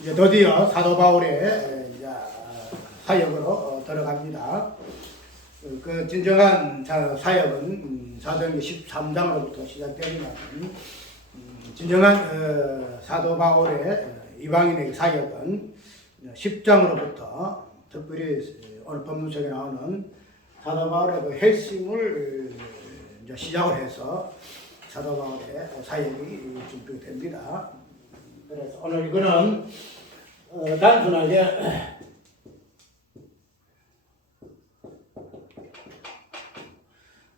이제 드디어 사도 바울의 이제 사역으로 들어갑니다. 그 진정한 사역은 사도행전 13장으로부터 시작됩니다. 진정한 사도 바울의 이방인의 사역은 10장으로부터 특별히 오늘 본문 속에 나오는 사도 바울의 그 핵심을 이제 시작을 해서 사도 바울의 사역이 준비됩니다. 그래서 오늘 이거는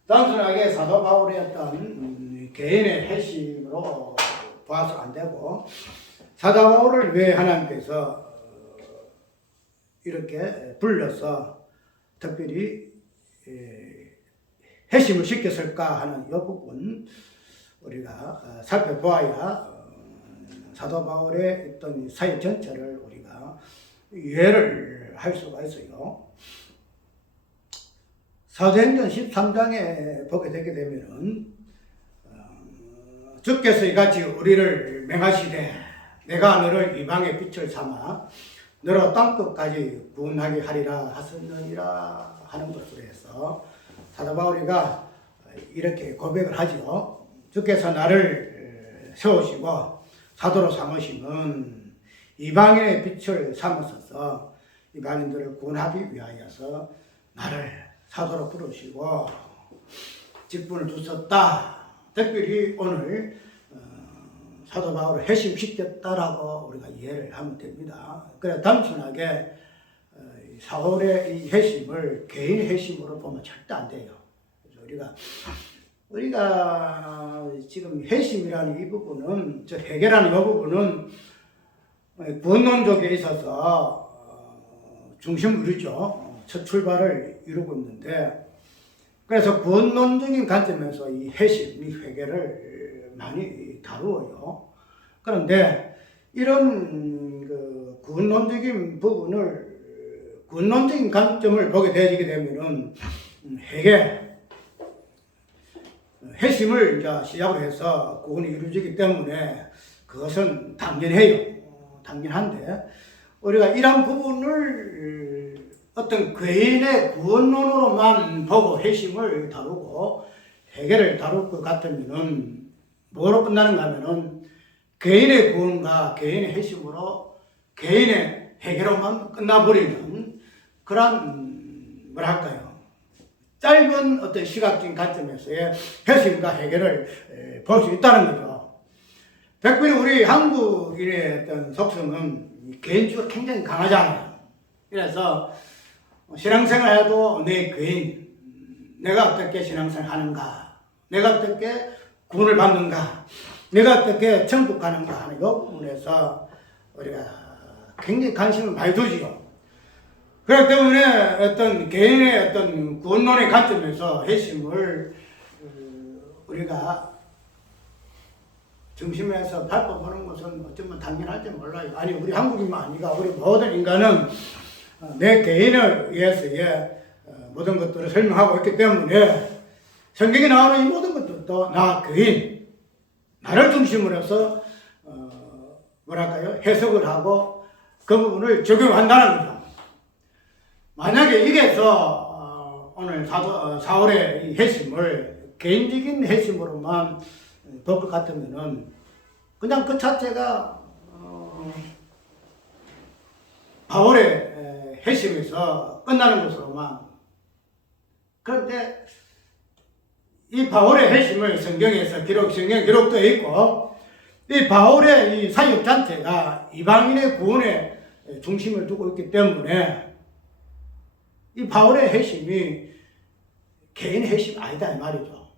단순하게 사도 바울의 어떤 개인의 핵심으로 봐서 안 되고, 사도 바울을 왜 하나님께서 이렇게 불러서 특별히 핵심을 시켰을까 하는 이 부분 우리가 살펴보아야 사도 바울의 어떤 사역 전체를 우리가 이해를 할 수가 있어요. 사도행전 13장에 보게 되게 되면은 주께서 이같이 우리를 맹하시되 내가 너를 이방의 빛을 삼아 너로 땅끝까지 구원하게 하리라 하셨느니라 하는 것으로 해서 사도 바울이가 이렇게 고백을 하죠. 주께서 나를 세우시고 사도로 삼으심은 이방인의 빛을 삼으셔서 이방인들을 구원하기 위하여서 나를 사도로 부르시고 직분을 주셨다. 특별히 오늘 사도 바울을 핵심시켰다라고 우리가 이해를 하면 됩니다. 그래 단순하게 사울의 이 핵심을 개인 핵심으로 보면 절대 안 돼요. 그래서 우리가 지금 핵심이라는 이 부분은, 저 해결하는 이 부분은 구원론적에 있어서 중심을 이루죠. 첫 출발을 이루고 있는데, 그래서 구원론적인 관점에서 이 핵심, 이 회개를 많이 다루어요. 그런데 이런 그 구원론적인 부분을, 구원론적인 관점을 보게 되게 되면은 회개, 핵심을 이제 시작을 해서 구원이 이루어지기 때문에 그것은 당연해요. 당연한데, 우리가 이런 부분을 어떤 개인의 구원론으로만 보고 핵심을 다루고 해결을 다룰 것 같으면은 뭐로 끝나는가 하면은 개인의 구원과 개인의 핵심으로 개인의 해결로만 끝나버리는 그런 뭐랄까요, 짧은 어떤 시각적인 관점에서의 핵심과 해결을 볼 수 있다는 거죠. 특별히 우리 한국인의 어떤 속성은 개인주의가 굉장히 강하잖아요. 그래서 신앙생활 해도 내 개인, 내가 어떻게 신앙생활 하는가, 내가 어떻게 구원을 받는가, 내가 어떻게 천국 가는가 하는 이 부분에서 우리가 굉장히 관심을 많이 두지요. 그렇기 때문에 어떤 개인의 어떤 구원론의 관점에서 핵심을 우리가 중심에서 밟아보는 것은 어쩌면 당연할지 몰라요. 아니, 우리 한국인만 아니라 우리 모든 인간은 내 개인을 위해서의 모든 것들을 설명하고 있기 때문에 성경에 나오는 이 모든 것들도 나 개인, 나를 중심으로 해서 뭐랄까요, 해석을 하고 그 부분을 적용한다는 거죠. 만약에 이게서 오늘 사울의 이 핵심을 개인적인 핵심으로만 볼 것 같으면은 그냥 그 자체가 바울의 핵심에서 끝나는 것으로만. 그런데 이 바울의 핵심을 성경에서 성경 기록되어 있고, 이 바울의 이 사역 자체가 이방인의 구원에 중심을 두고 있기 때문에 이 바울의 핵심이 개인의 핵심이 아니다 이 말이죠.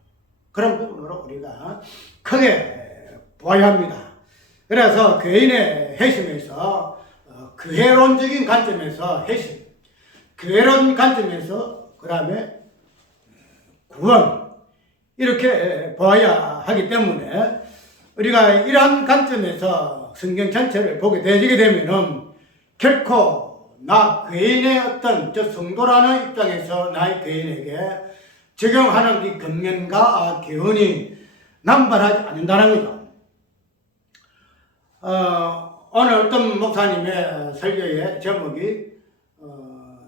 그런 부분으로 우리가 크게 보아야 합니다. 그래서 개인의 핵심에서 교회론적인 관점에서 핵심, 교회론 관점에서 그 다음에 구원, 이렇게 보아야 하기 때문에 우리가 이러한 관점에서 성경 전체를 보게 되게 되면은 결코 나 개인의 어떤 저 성도라는 입장에서 나의 개인에게 적용하는 이 권면과 교훈이 남발하지 않는다는 거죠. 오늘 어떤 목사님의 설교의 제목이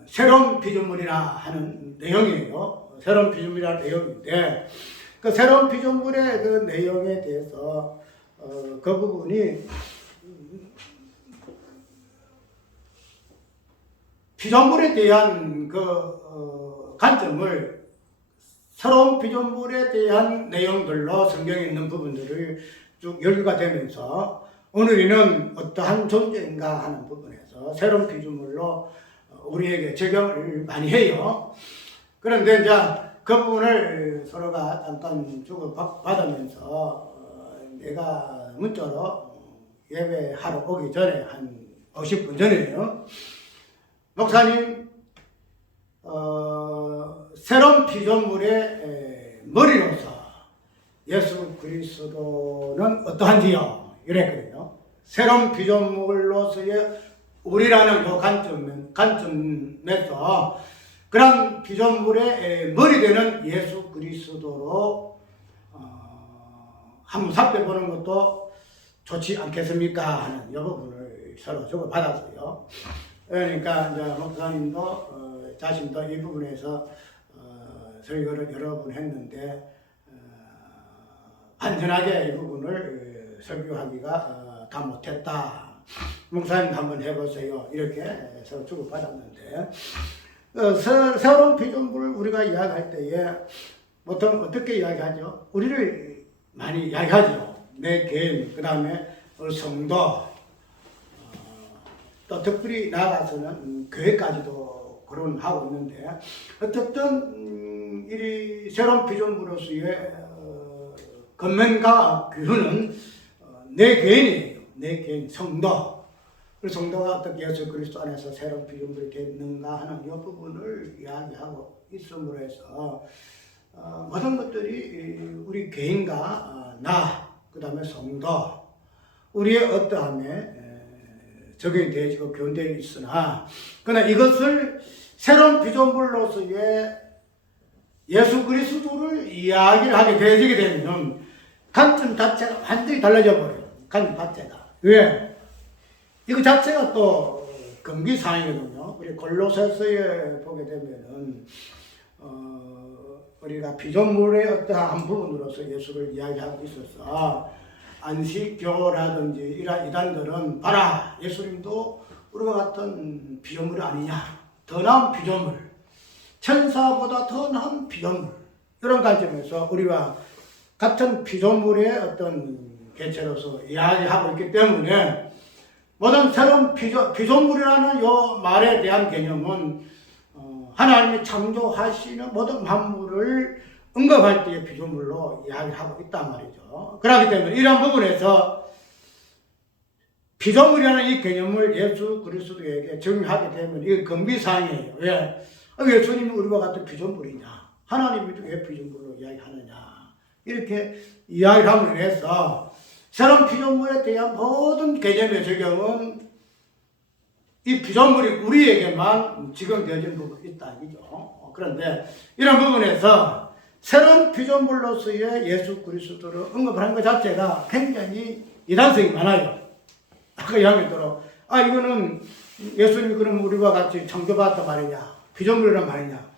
새로운 피조물이라 하는 내용이에요. 새로운 피조물이라는 내용인데 그 새로운 피조물의 그 내용에 대해서 그 부분이 피조물에 대한 그 관점을 새로운 피조물에 대한 내용들로 성경에 있는 부분들을 쭉 열거가 되면서 오늘은 어떠한 존재인가 하는 부분에서 새로운 피조물로 우리에게 적용을 많이 해요. 그런데 이제 그 부분을 서로가 잠깐 주고받으면서 내가 문자로 예배하러 오기 전에 한 50분 전이에요. 목사님, 새로운 피조물의 머리로서 예수 그리스도는 어떠한지요? 이랬거든요. 새로운 피조물로서의 우리라는 그 관점에서 그런 피조물의 머리 되는 예수 그리스도로 한번 살펴보는 것도 좋지 않겠습니까? 하는 이 부분을 서로 주고받았어요. 그러니까 이제 목사님도 자신도 이 부분에서 설교를 여러 번 했는데 안전하게 이 부분을 설교하기가 다 못했다. 목사님 한번 해보세요. 이렇게 서로 주고받았는데 새로운 피조물을 우리가 이야기할 때에 보통 어떻게 이야기하죠? 우리를 많이 이야기하죠. 내 개인, 그 다음에 성도, 또 특별히 나아가서는 교회까지도 거론하고 있는데 어쨌든 이 새로운 피조물로서의 권면과 규율은 내 개인이에요. 내 개인, 성도. 성도가 어떻게 예수 그리스도 안에서 새로운 피조물이 됐는가 하는 이 부분을 이야기하고 있음으로 해서 모든 것들이 우리 개인과 나, 그 다음에 성도, 우리의 어떠함에 적용이 되어지고 교훈되어 있으나 그러나 이것을 새로운 피조물로서의 예수 그리스도를 이야기를 하게 되어지게 되면 관점 자체가 완전히 달라져 버려요. 관점 자체가. 왜? 이거 자체가 또 금기사항이거든요. 우리 골로새서에 보게 되면은 우리가 피조물의 어떠한 부분으로서 예수를 이야기하고 있어서 안식교라든지 이런 이단들은 봐라, 예수님도 우리와 같은 피조물이 아니냐, 더 나은 피조물, 천사보다 더 나은 피조물, 이런 관점에서 우리와 같은 피조물의 어떤 개체로서 이야기하고 있기 때문에 모든 새로운 피조물이라는 이 말에 대한 개념은 하나님이 창조하시는 모든 만물을 언급할 때의 피조물로 이야기를 하고 있단 말이죠. 그렇기 때문에 이러한 부분에서 피조물이라는 이 개념을 예수 그리스도에게 적용하게 되면 이게 금기사항이에요. 왜? 예수님이 우리와 같은 피조물이냐? 하나님이 왜 피조물로 이야기하느냐? 이렇게 이야기를 함으로 해서 새로운 피조물에 대한 모든 개념의 적용은 이 피조물이 우리에게만 적용되어진 부분이 있다. 이죠. 그런데 이런 부분에서 새로운 피조물로서의 예수 그리스도를 언급하는 것 자체가 굉장히 이단성이 많아요. 아까 이야기했도록 이거는 예수님이 그럼 우리와 같이 창조받았단 말이냐, 피조물이란 말이냐,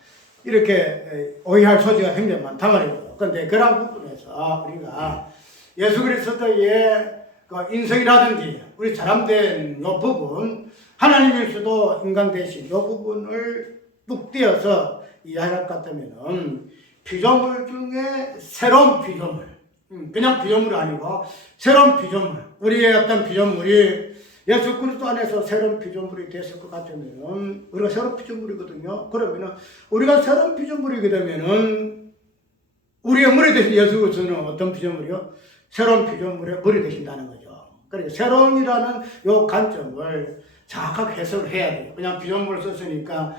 이렇게 오해할 소지가 굉장히 많단 말이에요. 그런데 그런 부분에서 우리가 예수 그리스도의 그 인성이라든지 우리 사람된 이 부분, 하나님일수도 인간 대신 이 부분을 뚝 띄어서 이해할 것 같으면은 피조물 중에 새로운 피조물, 그냥 피조물이 아니고 새로운 피조물, 우리의 어떤 피조물이 예수 그리스도 안에서 새로운 피조물이 됐을 것 같으면은 우리가 새로운 피조물이거든요. 그러면은 우리가 새로운 피조물이게 되면은 우리의 머리 대신 예수 그리스도는 어떤 피조물이요? 새로운 피조물의 머리 되신다는 거죠. 그러니까 새로운이라는 요 관점을 정확하게 해석을 해야 돼요. 그냥 피조물을 썼으니까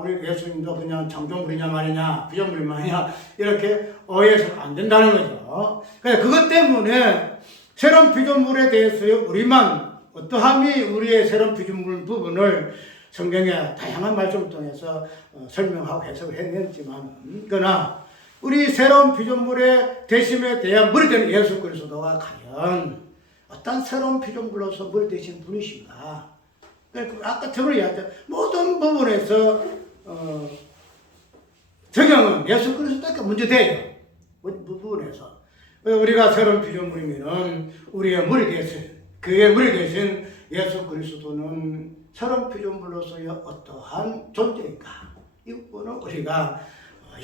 우리 예수님도 그냥 창조물이냐 말이냐, 피조물이 말이냐, 이렇게 오해해서는 안 된다는 거죠. 그러니까 그것 때문에 새로운 피조물에 대해서 우리만 어떠함이 우리의 새로운 피조물 부분을 성경의 다양한 말씀을 통해서 설명하고 해석을 했지만, 그러나 우리 새로운 피조물의 대심에 대한 머리 되는 예수 그리스도가 과연 어떤 새로운 피조물로서 머리 되신 분이신가. 아까 저번에 얘기했죠. 모든 부분에서 적용은 예수 그리스도밖에 문제돼요. 부분에서. 우리가 새로운 피조물이면은 우리의 머리 대신, 그의 머리 대신 예수 그리스도는 새로운 피조물로서의 어떠한 존재인가. 이 부분은 우리가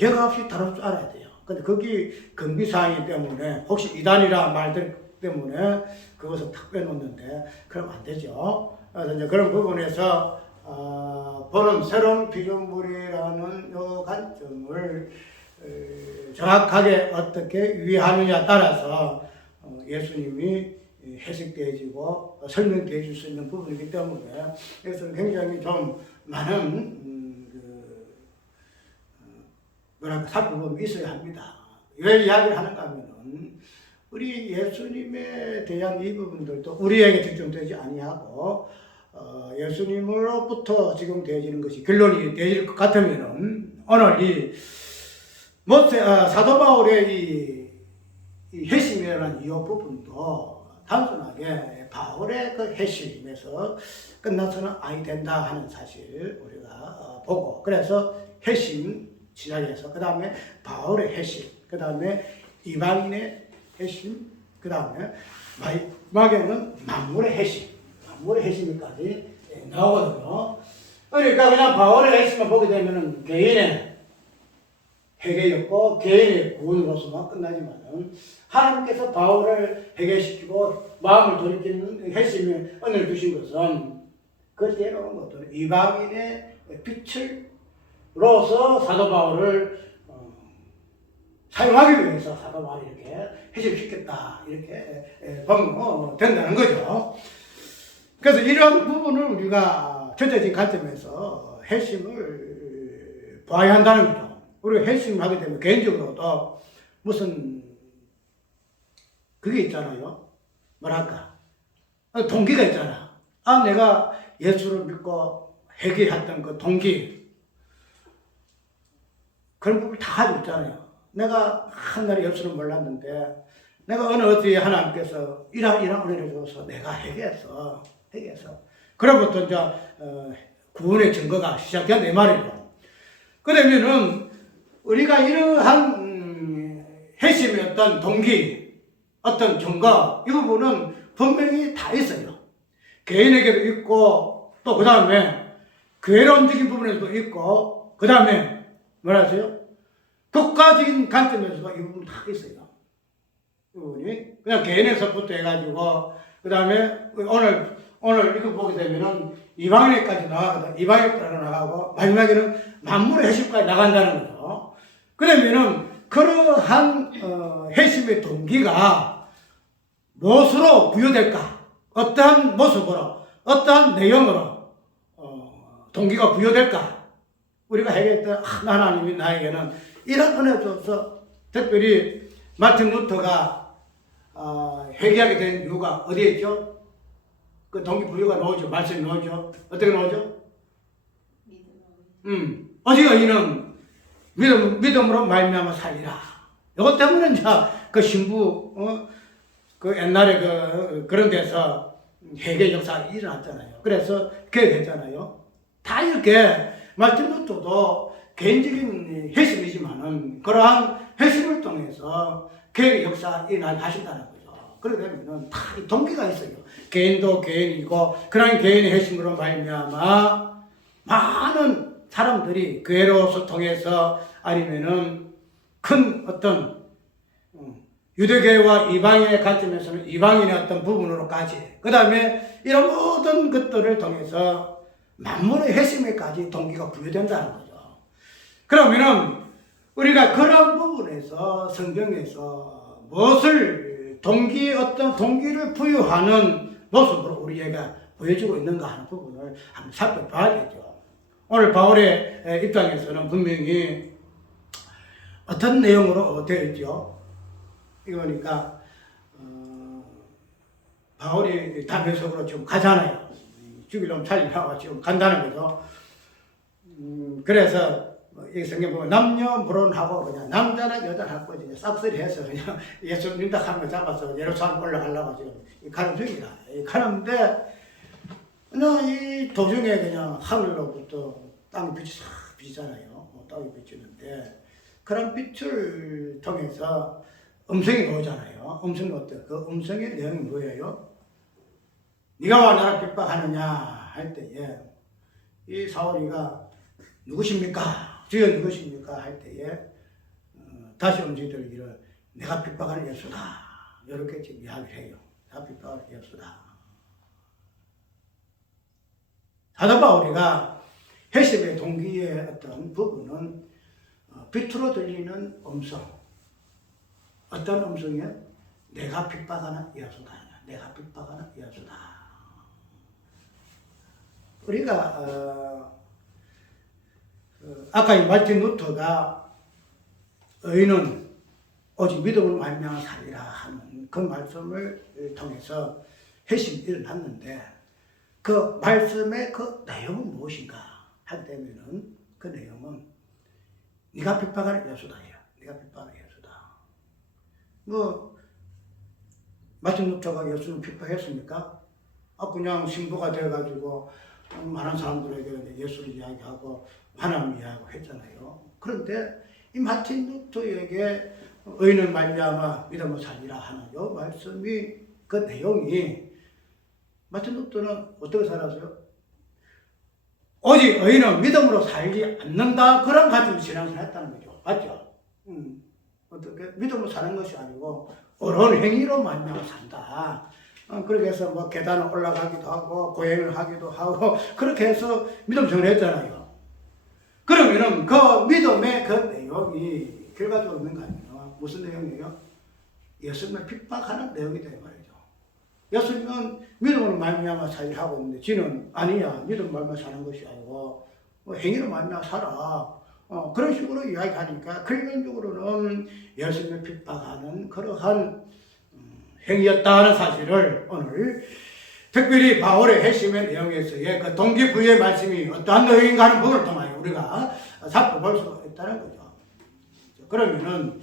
여과 없이 다룰 줄 알아야 돼요. 근데 거기 금기사항이기 때문에 혹시 이단이라 말들 때문에 그것을 탁 빼놓는데 그러면 안 되죠. 그래서 이제 그런 부분에서 보는 새로운 피조물이라는 요 관점을 정확하게 어떻게 유의하느냐에 따라서 예수님이 해석되어지고 설명되어질 수 있는 부분이기 때문에 그래서 굉장히 좀 많은 살펴봄이 있어야 합니다. 왜 이야기를 하는가 하면은 우리 예수님에 대한 이 부분들도 우리에게 집중되지 아니하고 예수님으로부터 지금 되어지는 것이 결론이 되어질 것 같으면은 오늘 이 사도 바울의 이 회심이라는 이 부분도 단순하게 바울의 그 회심에서 끝나서는 아니 된다 하는 사실 우리가 보고 그래서 회심 시작해서 그 다음에 바울의 회심, 그 다음에 이방인의 회심, 그 다음에 마지막에는 만물의 회심, 만물의 회심까지 나오거든요. 그러니까 그냥 바울의 회심만 보게 되면은 개인의 회개였고 개인의 구원으로서만 끝나지만은 하나님께서 바울을 회개시키고 마음을 돌이키는 회심의 은혜를 주신 것은 그때 오는 것들은 이방인의 빛을 로서 사도 바울을 사용하기 위해서 사도 바울이 이렇게 회심시켰다 이렇게 보면 된다는 거죠. 그래서 이런 부분을 우리가 전체적인 관점에서 회심을 봐야 한다는 거죠. 우리가 회심을 하게 되면 개인적으로도 무슨 그게 있잖아요. 뭐랄까 동기가 있잖아. 내가 예수를 믿고 회개했던 그 동기 그런 부분을 다 가지고 있잖아요. 내가 한날에 예수를 몰랐는데 내가 어디 하나님께서 이런 은혜를 줘서 내가 회개했어. 그로부터 이제 구원의 증거가 시작된다 이 말이죠. 그러면은 우리가 이러한 회심의 어떤 동기, 어떤 증거 이 부분은 분명히 다 있어요. 개인에게도 있고 또 그 다음에 교회론적인 부분에도 있고 그 다음에 뭐라 하세요? 국가적인 관점에서도 이 부분 다 있어요. 이 부분이 그냥 개인에서부터 해가지고 그 다음에 오늘 이거 보게 되면은 이방인까지 나가거든. 이방인까지 나가고 마지막에는 만물의 회심까지 나간다는 거죠. 그러면은 그러한 회심의 동기가 무엇으로 부여될까? 어떠한 모습으로, 어떠한 내용으로 동기가 부여될까? 우리가 회개했던 하나님이 나에게는 이런 은혜 줘서 특별히 마틴 루터가 회개하게 된 이유가 어디에 있죠? 그 동기부여가 나오죠. 말씀이 나오죠. 어떻게 나오죠? 어디가 이는 믿음으로 말미암아 살리라. 이것 때문에 이제 그 신부 그 옛날에 그런 데서 회개 역사가 일어났잖아요. 그래서 개혁했잖아요. 다 이렇게 마틴 루터도 개인적인 회심이지만은 그러한 회심을 통해서 개혁의 역사가 일어나게 하신다는 거죠. 그러게 되면은 다 동기가 있어요. 개인도 개인이고 그런 개인의 회심으로 말미암아 많은 사람들이 교회로서 통해서 아니면은 큰 어떤 유대교회와 이방인의 관점에서는 이방인의 어떤 부분으로까지 그 다음에 이런 모든 것들을 통해서 만물의 회심에까지 동기가 부여된다는 거죠. 그러면은 우리가 그런 부분에서 성경에서 무엇을 어떤 동기를 부여하는 모습으로 우리에게 보여주고 있는가 하는 부분을 한번 살펴봐야겠죠. 오늘 바울의 입장에서는 분명히 어떤 내용으로 되어 있죠. 이거 보니까 바울이 다메섹으로 지금 가잖아요. 죽이려면 살리려고 지금 간다는 거죠. 그래서 이 성경 보면 남녀불혼하고 그냥 남자나 여자나 그냥 싹쓸이해서 그냥 예수 믿다 하는 거 잡아서 예루살렘 올라가려고 지금 가는 중이라. 가는데 그냥 이 도중에 그냥 하늘로부터 땅 빛이 싹 비치잖아요. 땅이 비치는데 그런 빛을 통해서 음성이 나오잖아요. 음성이 어때요? 그 음성의 내용이 뭐예요? 네가 와 나를 핍박하느냐 할 때에 이 사울이가 누구십니까? 주여 누구십니까? 할 때에 다시 음성이 들기를 내가 핍박하는 예수다. 이렇게 지금 이야기를 해요. 내가 핍박하는 예수다. 사도 바울이가 회심의 동기의 어떤 부분은 빛으로 들리는 음성. 어떤 음성이요? 내가 핍박하는 예수다. 내가 핍박하는 예수다. 우리가 아까 이 마틴 루터가 의인은 오직 믿음으로 말미암아 살리라 하는 그 말씀을 통해서 회심이 일어났는데 그 말씀의 그 내용은 무엇인가 하게 되면은 그 내용은 네가 핍박하는 예수다예요. 네가 핍박하는 예수다. 뭐 마틴 루터가 예수를 핍박했습니까? 그냥 신부가 돼가지고 많은 사람들에게 예수를 이야기하고 하나님 이야기하고 했잖아요. 그런데 이 마틴 루터에게 의인은 말미암아 믿음으로 살리라 하는 이 말씀이 그 내용이 마틴 루터는 어떻게 살았어요? 오직 의인은 믿음으로 살지 않는다. 그런 가지고 신앙생활을 했다는 거죠. 맞죠? 어떻게 믿음으로 사는 것이 아니고 어려운 행위로 말미암아 산다. 그렇게 해서 뭐 계단을 올라가기도 하고 고행을 하기도 하고 그렇게 해서 믿음 생활을 했잖아요. 그러면은 그 믿음의 그 내용이 결과적으로 있는 거 아니에요? 무슨 내용이에요? 예수님을 핍박하는 내용이다 이 말이죠. 예수님은 믿음으로 말미암아 살이하고 있는데 지는 아니야. 믿음 말미암아 사는 것이 아니고 행위로 말미암아 살아. 그런 식으로 이야기하니까 근본적으로는 예수님을 핍박하는 그러한 행위였다는 사실을 오늘 특별히 바울의 회심의 내용에서의 그 동기부여의 말씀이 어떠한 내용인가 하는 부분을 통하여 우리가 살펴볼 수 있다는 거죠. 그러면은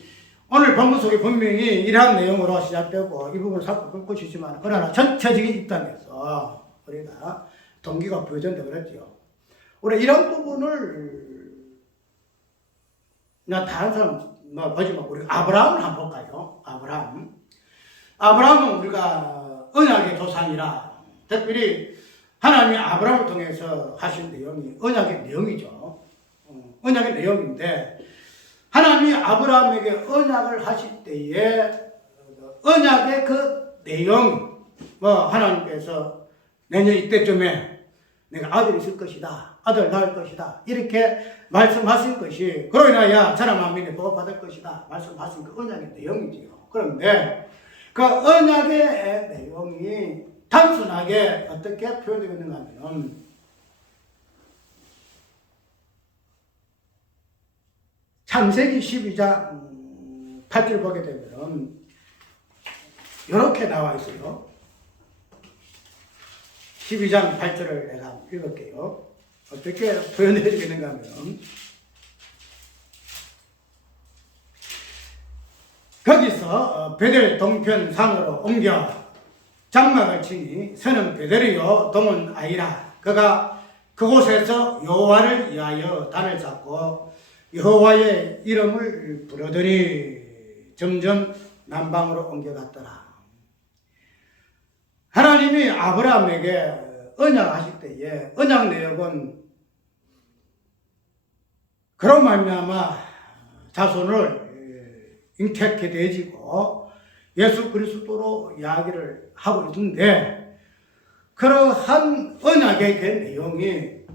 오늘 본문 속에 분명히 이러한 내용으로 시작되고 이 부분을 살펴볼 것이지만 그러나 전체적인 입장에서 우리가 동기가 부여된다 그랬죠. 우리 이런 부분을 그냥 다른 사람 보지 말고 우리 아브라함을 한번 볼까요? 아브라함은 우리가 언약의 조상이라 특별히 하나님이 아브라함을 통해서 하신 내용이 언약의 내용이죠. 언약의 내용인데 하나님이 아브라함에게 언약을 하실 때에 언약의 그 내용 하나님께서 내년 이때쯤에 내가 아들이 있을 것이다. 아들 낳을 것이다. 이렇게 말씀하신 것이 그로 인하여 사람 만민이 복받을 것이다. 말씀하신 그 언약의 내용이지요. 그런데 그 언약의 내용이 단순하게 어떻게 표현되고 있는가 하면 창세기 12장 8절 보게 되면 이렇게 나와 있어요. 12장 8절을 내가 읽을게요. 어떻게 표현해주고 있는가 하면 거기서 베델 동편 산으로 옮겨 장막을 치니 서는 베델이요 동은 아이라. 그가 그곳에서 여호와를 위하여 단을 쌓고 여호와의 이름을 부르더니 점점 남방으로 옮겨갔더라. 하나님이 아브라함에게 언약하실 때에 언약 내역은 그런 말미암아 자손을 잉태케 되어지고 예수 그리스도로 이야기를 하고 있는데 그러한 언약의 그 내용이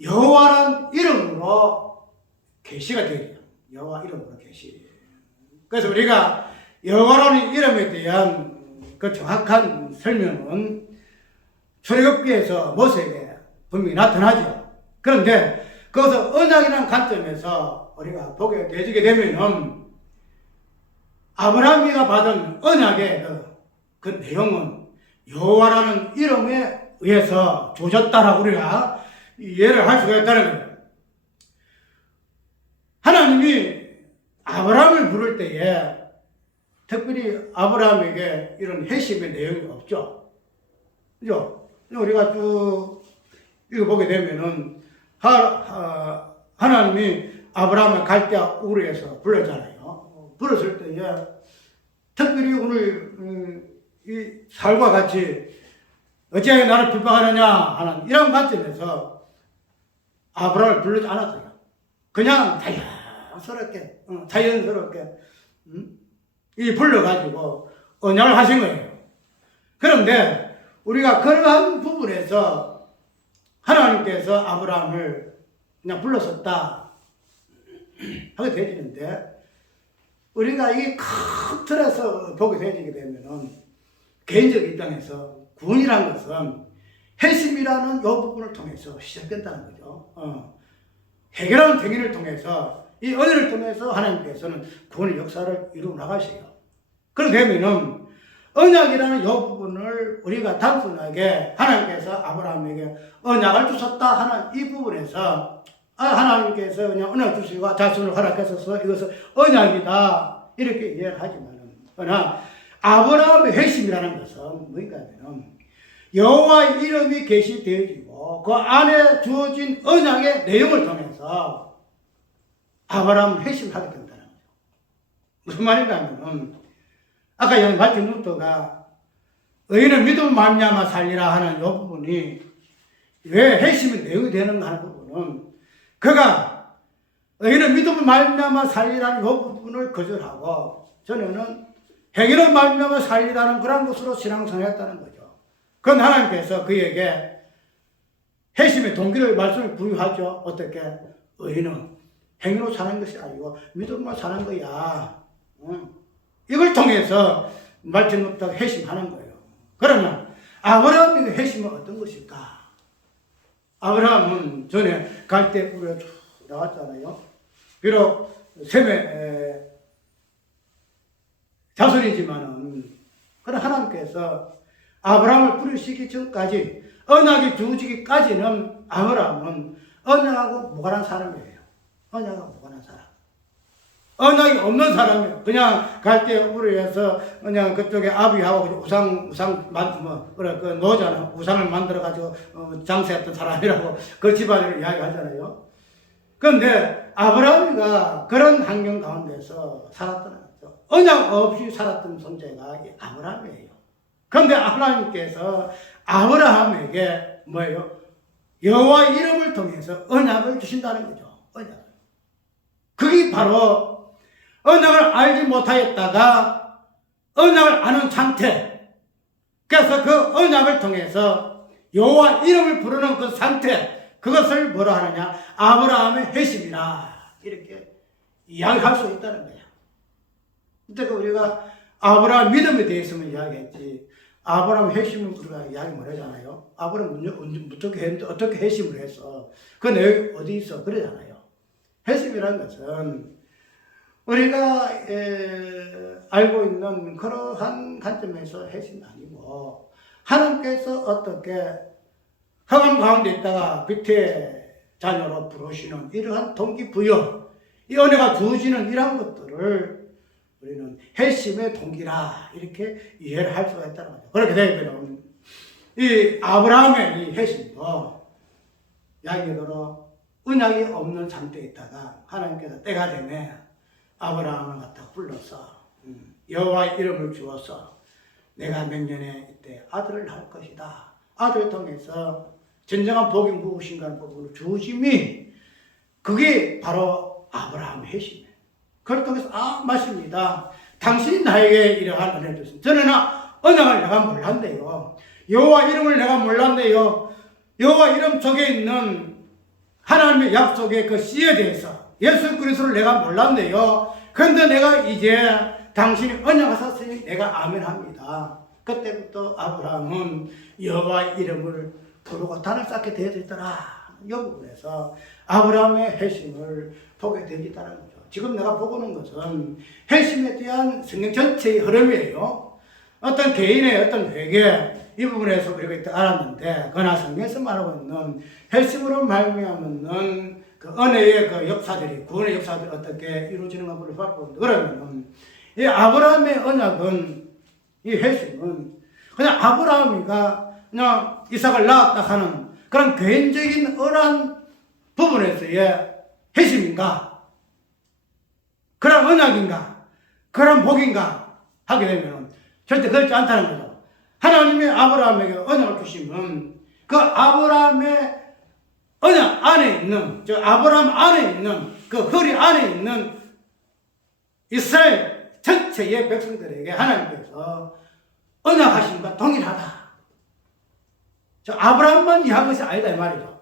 여호와란 이름으로 계시가 되어요. 여호와 이름으로 계시. 그래서 우리가 여호와라는 이름에 대한 그 정확한 설명은 출애굽기에서 모세에게 분명히 나타나죠. 그런데 거기서 언약이라는 관점에서 우리가 보게 되지게 되면은 아브라함이가 받은 언약의 그 내용은 여호와라는 이름에 의해서 주어졌다라고 우리가 이해를 할 수가 있다는 거예요. 하나님이 아브라함을 부를 때에 특별히 아브라함에게 이런 회심의 내용이 없죠. 그죠? 우리가 쭉 읽어보게 되면은, 하나님이 아브라함을 갈대아 우르에서 불렀잖아요. 불렀을 때에 특별히 오늘 이 살과 같이 어찌하여 나를 비방하느냐 하는 이런 관점에서 아브라함을 부르지 않았어요. 그냥 자연스럽게 이 불러가지고 언약을 하신 거예요. 그런데 우리가 그러한 부분에서 하나님께서 아브라함을 그냥 불렀었다 하게 되지는데, 우리가 이 큰 틀에서 보게 되게 되면은 개인적 입장에서 구원이라는 것은 회심이라는 이 부분을 통해서 시작된다는 거죠. 해결하는 행위를 통해서, 이 은혜를 통해서 하나님께서는 구원의 역사를 이루어 나가셔요. 그렇게 되면은 언약이라는 이 부분을 우리가 단순하게 하나님께서 아브라함에게 언약을 주셨다 하는 이 부분에서 하나님께서 그냥 언약을 주시고 자손을 허락하셔서 이것을 언약이다 이렇게 이해를 하지만은, 그러나 아브라함의 핵심이라는 것은 뭔가 하면은 여호와 이름이 계시되어지고 그 안에 주어진 언약의 내용을 통해서 아브라함은 핵심을 하게 된다는 거죠. 무슨 말인가 하면은, 아까 여기 마틴 루터가 의인은 믿음을 말미암아 살리라 하는 이 부분이 왜 핵심의 내용이 되는가 하는 부분은, 그가 의인은 믿음을 말미암아 살리라는 이 부분을 거절하고 전에는 행위로 말미암아 살리라는 그런 것으로 신앙생활했다는 거죠. 그건 하나님께서 그에게 핵심의 동기를 말씀을 부여하죠. 어떻게? 의인은 행위로 사는 것이 아니고 믿음으로 사는 거야. 이걸 통해서 말씀 루터가 핵심하는 거예요. 그러면 아브라함의 핵심은 어떤 것일까? 아브라함은 전에 갈대 우르에 쭉 나왔잖아요. 비록 셈의 자손이지만은, 그런 하나님께서 아브라함을 부르시기 전까지, 언약이 주어지기까지는 아브라함은 언약하고 무관한 사람이에요. 언약하고 무관한 사람. 언약이 없는 사람이에요. 그냥 갈대 우르에서 그냥 그쪽에 아비하고 우상 그 노잖아. 우상을 만들어가지고 장사했던 사람이라고 그 집안을 이야기하잖아요. 그런데 아브라함이가 그런 환경 가운데서 살았다는 거죠. 언약 없이 살았던 존재가 아브라함이에요. 그런데 하나님께서 아브라함에게 뭐예요? 여호와 이름을 통해서 언약을 주신다는 거죠. 언약. 그게 바로 언약을 알지 못하였다가 언약을 아는 상태. 그래서 그 언약을 통해서 여호와 이름을 부르는 그 상태, 그것을 뭐라 하느냐? 아브라함의 회심이라 이렇게 이야기할 수 있다는 거야. 그러니까 우리가 아브라함 믿음에 대해서만 이야기했지, 아브라함 회심을 우리가 이야기 못 하잖아요. 아브라함 어떻게 회심을 했어? 그 내용이 어디 있어? 그러잖아요. 회심이라는 것은 우리가 알고 있는 그러한 관점에서 회심이 아니고, 하나님께서 어떻게 흑암 가운데 있다가 빛의 자녀로 부르시는 이러한 동기부여, 이 은혜가 주어지는 이러한 것들을 우리는 회심의 동기라 이렇게 이해를 할 수가 있다는 거죠. 그렇게 되면 이 아브라함의 이 회심도 야기대로 언약이 없는 상태에 있다가 하나님께서 때가 되면 아브라함을 갖다 불러서 여호와 이름을 주어서 내가 몇 년에 이때 아들을 낳을 것이다. 아들을 통해서 진정한 복이 무엇인가 하는 부분을 주심이, 그게 바로 아브라함의 회심이에요. 그걸 통해서 맞습니다. 당신이 나에게 이러한 은혜를 주신, 전에는 언약을 내가 몰랐네요. 여호와 이름을 내가 몰랐네요. 여호와 이름 속에 있는 하나님의 약속의 그 씨에 대해서, 예수 그리스도를 내가 몰랐네요. 그런데 내가 이제 당신이 언약하셨으니 내가 아멘합니다. 그때부터 아브라함은 여호와 이름을 부르고 단을 쌓게 되어졌더라. 이 부분에서 아브라함의 회심을 보게 되었다는 거죠. 지금 내가 보고 있는 것은 회심에 대한 성경 전체의 흐름이에요. 어떤 개인의 어떤 회개, 이 부분에서 우리가 알았는데, 그러나 성경에서 말하고 있는 회심으로 말미암는 그 은혜의 그 역사들이, 구원의 역사들이 어떻게 이루어지는가 보면, 그러면 이 아브라함의 언약은, 이 회심은 그냥 아브라함이가 그냥 이삭을 낳았다 하는 그런 개인적인 어란 부분에서의 회심인가? 그런 언약인가? 그런 복인가? 하게 되면 절대 그렇지 않다는 거죠. 하나님의 아브라함에게 언약을 주시면 그 아브라함의 언약 안에 있는, 저 아브라함 안에 있는, 그 허리 안에 있는 이스라엘 전체의 백성들에게 하나님께서 언약하심과 동일하다. 저 아브라함만 이한 것이 아니다 이 말이죠.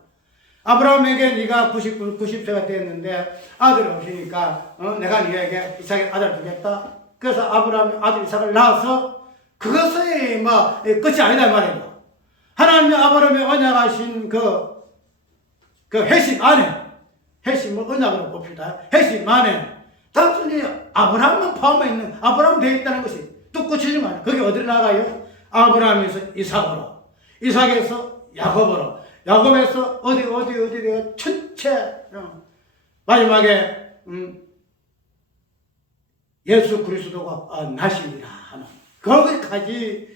아브라함에게 네가 90세가 되었는데 아들이 없으니까 내가 네에게 이삭의 아들을 주겠다. 그래서 아브라함이 아들 이삭을 낳아서 그것이 뭐 끝이 아니다 이 말이죠. 하나님이 아브라함에 언약하신 그 회심 안에, 회심을 언약으로 봅시다. 회심 안에 단순히 아브라함만 포함되어 있는, 아브라함 되어 있다는 것이 또 끝이지 말이에요. 그게 어디로 나가요? 아브라함에서 이삭으로, 이삭에서 야곱으로, 야곱에서 어디 전체 마지막에 예수 그리스도가 나시니라 하는 거기까지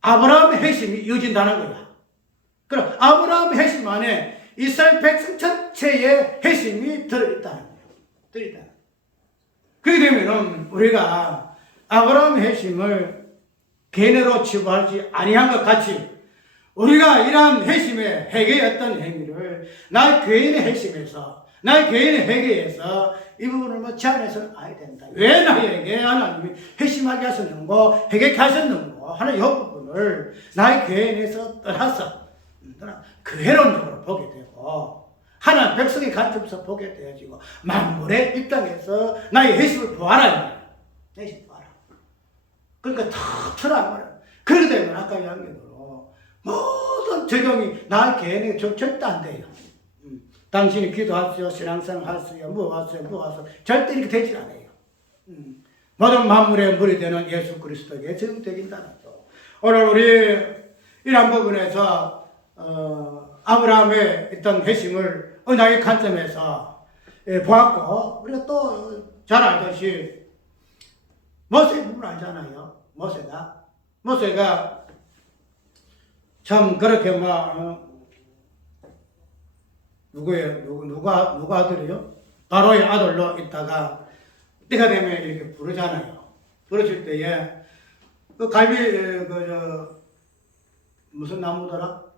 아브라함의 핵심이 이어진다는 거야. 그럼 아브라함의 핵심 안에 이스라엘 백성 전체의 핵심이 들어있다는 거예요. 그렇게 되면 우리가 아브라함의 핵심을 개인으로 치부하지 아니한 것 같이 우리가 이러한 핵심의 회개의 어떤 행위를 나의 개인의 핵심에서, 나의 개인의 회개에서 이 부분을 뭐 제한해서는 아야 된다. 왜 나에게 하나님이 핵심하게 하셨는고, 회개케 하셨는고 하는 이 부분을 나의 개인에서 떠나서 궤론적으로 보게 되고, 하나님 백성의 관점에서 보게 되어지고, 만물의 입장에서 나의 핵심을 보아라. 핵심 보아라. 그러니까 탁 쳐라. 그렇게 되면 아까 이야기한 대로 모든 적용이 나의 개인에게 절대 안 돼요. 당신이 기도하세요, 신앙생활 하세요, 뭐 하세요. 절대 이렇게 되지 않아요. 모든 만물의 물이 되는 예수 그리스도에게 적용되긴다는 거. 오늘 우리 이런 부분에서 아브라함의 어떤 회심을 언약의 관점에서 보았고, 우리가 또 잘 알듯이 모세의 부분 알잖아요. 모세가 참 그렇게 누가 아들이요? 바로의 아들로 있다가 때가 되면 이렇게 부르잖아요. 부르실 때에 그 갈비 무슨 나무더라?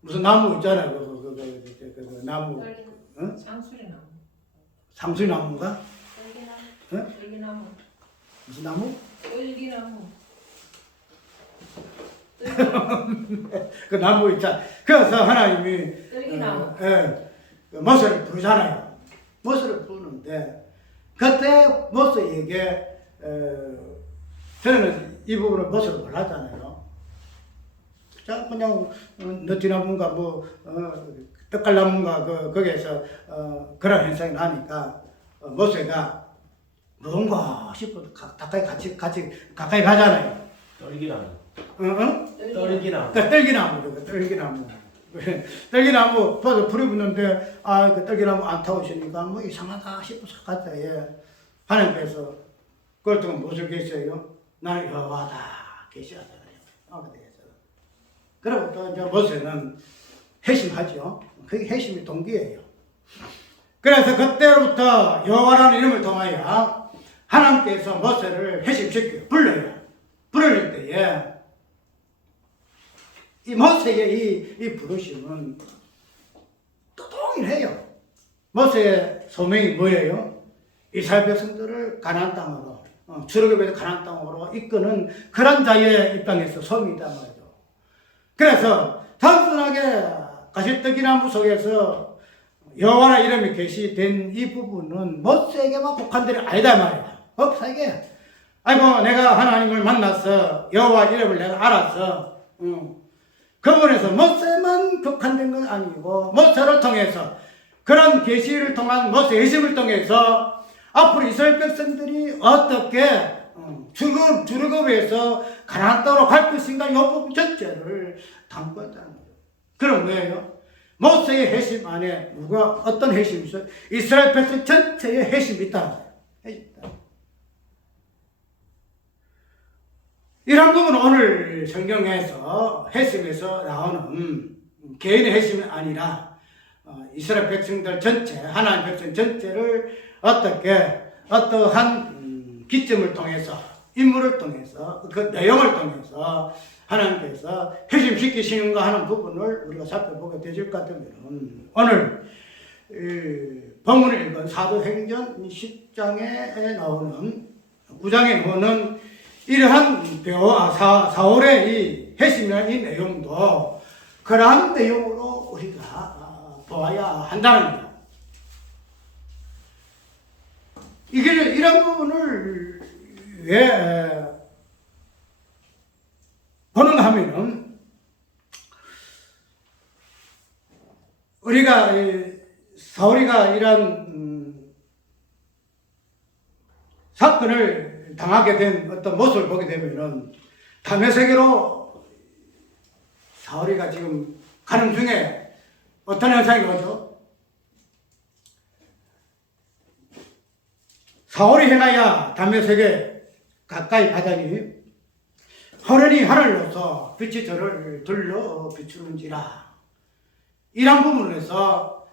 무슨 나무 있잖아요. 그 나무. 응? 상수리나무. 상수리나무인가? 떨기나무. 떨기나무. 무슨 나무? 떨기나무. 그 나무 있잖아. 그래서 하나님이 떨기나무. 모세를 부르잖아요. 모세를 부르는데 그때 모세에게 저는 이 부분을 모세를 몰랐잖아요. 그냥 너티나무인가 떡갈나무인가 거기에서 그런 현상이 나니까 모세가 뭔가 싶어도 가까이 가잖아요. 떨기나무. 떨기나무. 떨기나무. 떨기나무 불이 붙는데 그 떨기나무 안 타고 있으니까 뭐 이상하다 싶어서 갔다. 하나님께서 그걸 두고 무엇을 계셔요? 나는 여호와다 계셔야 되잖아요. 그리고 또 이제 모세는 회심하죠. 그게 회심의 동기예요. 그래서 그때로부터 여호와라는 이름을 통하여 하나님께서 모세를 회심시켜요. 불러요. 부를 때에 이 모세의 이 부르심은 또 동일해요. 모세의 소명이 뭐예요? 이스라엘 백성들을 가나안 땅으로, 출애굽에서 가나안 땅으로 이끄는 그런 자의 입장에서 소명이다 말이죠. 그래서 단순하게 가시떡이나무 속에서 여호와의 이름이 계시된 이 부분은 모세에게만 국한된 게 아니다 말이야. 없어게. 아이고 내가 하나님을 만나서 여호와 이름을 내가 알아서 그분에서 모세만 국한된 건 아니고 모세를 통해서 그런 계시를 통한 모세의 회심을 통해서 앞으로 이스라엘 백성들이 어떻게 출애굽에서 가나안 땅으로 갈 것인가 이 부분 전체를 담고 있다는 거예요. 그럼 뭐예요? 모세의 핵심 안에 누가 어떤 핵심이 있어요? 이스라엘 백성 전체의 핵심이 있다. 이런 부분은 오늘 성경에서 핵심에서 나오는 개인의 핵심이 아니라 이스라엘 백성들 전체, 하나님 백성 전체를 어떠한 기점을 통해서, 인물을 통해서, 그 내용을 통해서 하나님께서 핵심시키시는가 하는 부분을 우리가 살펴보게 되실 것 같으면 오늘 본문을 읽은 사도행전 10장에 나오는 9장에 나오는 이러한 사울의 이 핵심이라는 이 내용도 그러한 내용으로 우리가 보아야 한다는 거예요. 이런 부분을 왜 보는가 하면은 우리가 사울이가 이런 사건을 당하게 된 어떤 모습을 보게 되면은 담의 세계로 사울이가 지금 가는 중에 어떤 현상이 오죠? 사울이 행하여 담의 세계 가까이 가다니 허련히 하늘로서 빛이 저를 둘러 비추는지라. 이런 부분에서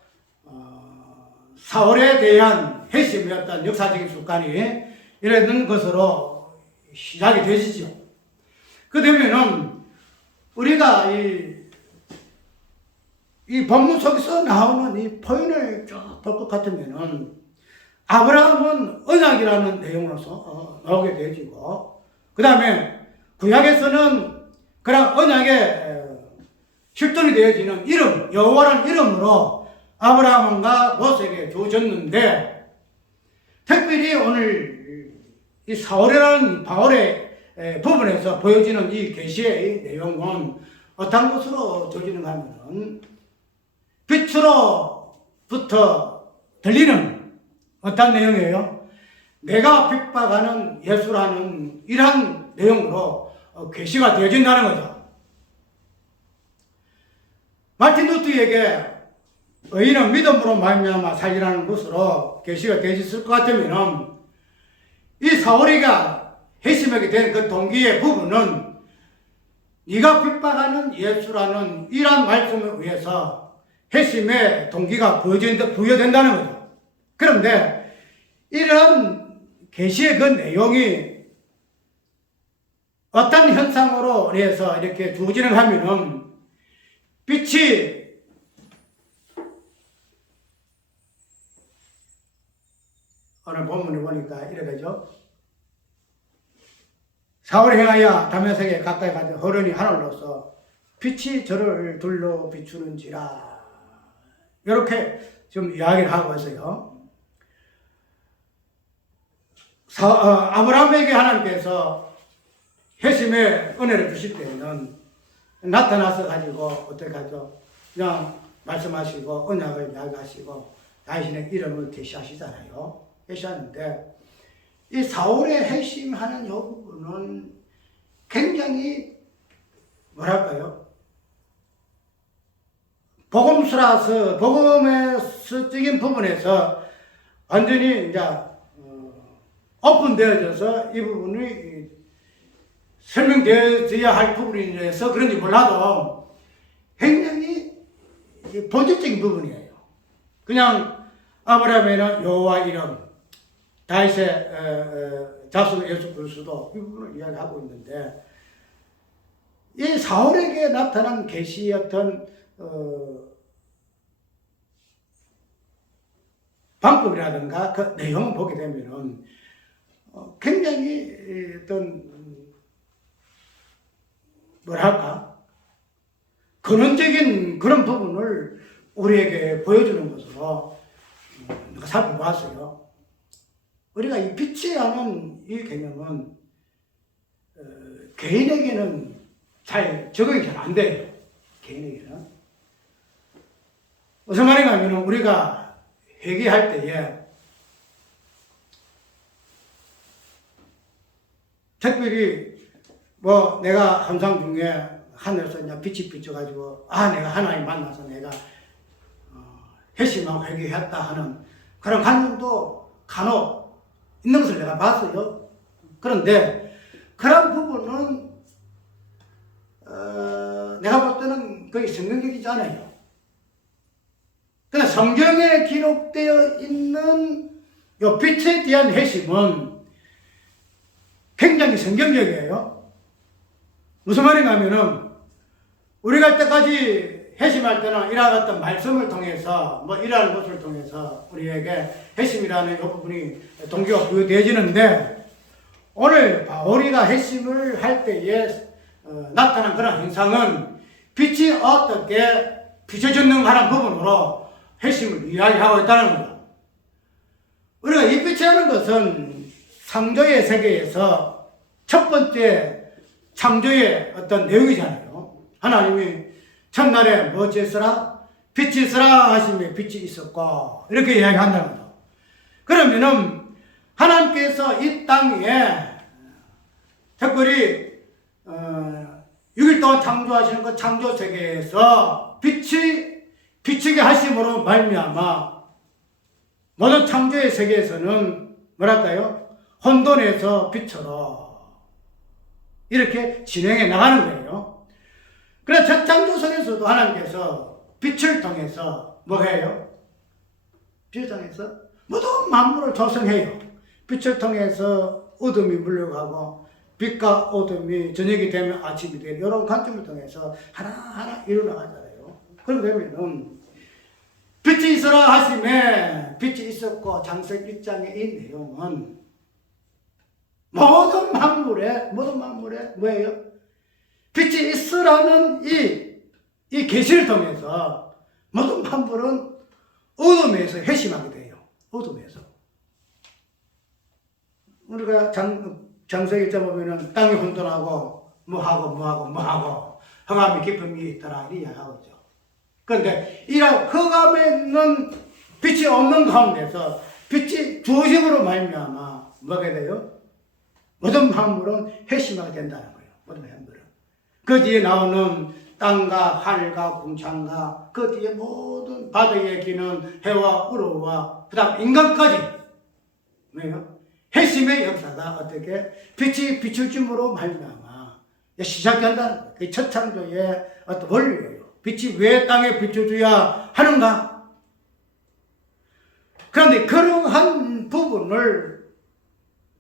사울에 대한 핵심이었던 역사적인 습관이 이런 것으로 시작이 되시죠. 그 되면은 우리가 이 본문 속에서 나오는 이 포인트를 쭉 볼 것 같으면은 아브라함은 언약이라는 내용으로서 나오게 되지고, 그 다음에 구약에서는 그런 언약에 실존이 되어지는 이름, 여호와라는 이름으로 아브라함과 모세에게 주어졌는데, 특별히 오늘 이 사울이라는 바울의 부분에서 보여지는 이 계시의 내용은 어떤 것으로 주어지는가 하면 빛으로부터 들리는 어떤 내용이에요? 내가 핍박하는 예수라는 이러한 내용으로 계시가 되어진다는 거죠. 마틴 루트에게 의인은 믿음으로 말미암아 살리라는 것으로 계시가 되어졌을 것 같으면 이 사울이가 핵심하게 된 그 동기의 부분은 네가 핍박하는 예수라는 이러한 말씀에 의해서 핵심의 동기가 부여된다는 거죠. 그런데 이런 계시의 그 내용이 어떤 현상으로 해서 이렇게 주어지는 하면은 빛이 오늘 본문을 보니까 이래 되죠. 사울이 행하여 담의 세계에 가까이 가서 허련히 하늘로서 빛이 저를 둘러 비추는지라. 이렇게 좀 이야기를 하고 있어요. 아브라함에게 하나님께서 핵심의 은혜를 주실 때는 나타나서 가지고 어떻게 하죠? 그냥 말씀하시고 언약을 이야기하시고 당신의 이름을 계시하시잖아요. 계시하는데 이 사울의 핵심하는 이 부분은 굉장히 뭐랄까요? 복음서라서 복음의 적인 부분에서 완전히 이제 오픈되어져서 이 부분이 설명되어야 할 부분이라서 그런지 몰라도 굉장히 본질적인 부분이에요. 그냥 아브라함에는 여호와 이름, 다윗의 자손 예수 그리스도 이 부분을 이야기하고 있는데 이 사울에게 나타난 계시였던 방법이라든가 그 내용을 보게 되면은 굉장히 어떤 뭐랄까 근원적인 그런 부분을 우리에게 보여주는 것으로 살펴봤어요. 우리가 이 빛이라는 이 개념은 개인에게는 잘 적응이 잘 안 돼요. 개인에게는. 무슨 말인가 하면 우리가 회개할 때에 특별히 뭐 내가 항상 중에 하늘에서 이제 빛이 비춰가지고 내가 하나님 만나서 내가 회심하고 회개했다 하는 그런 감정도 간혹 있는 것을 내가 봤어요. 그런데 그런 부분은 내가 볼 때는 거의 성경적이지 않아요. 그러나 성경에 기록되어 있는 요 빛에 대한 회심은 굉장히 성경적이에요. 무슨 말인가 하면은 우리가 이때까지 회심할 때는 이러한 어떤 말씀을 통해서 뭐 이러한 것을 통해서 우리에게 회심이라는 이 부분이 동기가 부여되어지는데 오늘 바울이가 회심을 할 때에 나타난 그런 현상은 빛이 어떻게 비춰졌는가 하는 부분으로 회심을 이야기하고 있다는 거죠. 우리가 이 빛이라는 것은 창조의 세계에서 첫 번째 창조의 어떤 내용이잖아요. 하나님이 첫날에 뭐지 있으라? 빛이 있으라 하시며 빛이 있었고 이렇게 이야기한다는 거죠. 그러면은 하나님께서 이 땅에 특별히 6일 동안 창조하시는 그 창조 세계에서 빛이 비추게 하심으로 말미암아 모든 창조의 세계에서는 뭐랄까요? 혼돈에서 빛으로 이렇게 진행해 나가는 거예요. 그래서 첫 창조 속에서도 하나님께서 빛을 통해서 뭐 해요? 빛을 통해서 모든 만물을 조성해요. 빛을 통해서 어둠이 물러가고 빛과 어둠이 저녁이 되면 아침이 되는 이런 관점을 통해서 하나하나 이루어나가잖아요. 그렇게 되면은 빛이 있어라 하심에 빛이 있었고 창세기 1장의 이 내용은 모든 만물에 뭐예요? 빛이 있으라는 이 계시를 통해서 모든 만물은 어둠에서 회심하게 돼요. 어둠에서. 우리가 창세기 1장 보면은 땅이 혼돈하고 뭐하고 흑암이 깊은 게 있더라 이 이야기하고 있죠. 그런데 이런 흑암에 있는 빛이 없는 가운데서 빛이 주어짐으로 말미암아 뭐게 돼요? 모든 만물은 회심하게 된다는 거예요. 모든 만물은. 그 뒤에 나오는 땅과 하늘과 궁창과 그 뒤에 모든 바다에 기는 해와 우로와 그 다음 인간까지 뭐예요? 회심의 역사가 어떻게 빛이 비추심으로 말미암아 시작된다는 거예요. 그 첫 창조의 어떤 원리예요. 빛이 왜 땅에 비춰줘야 하는가? 그런데 그러한 부분을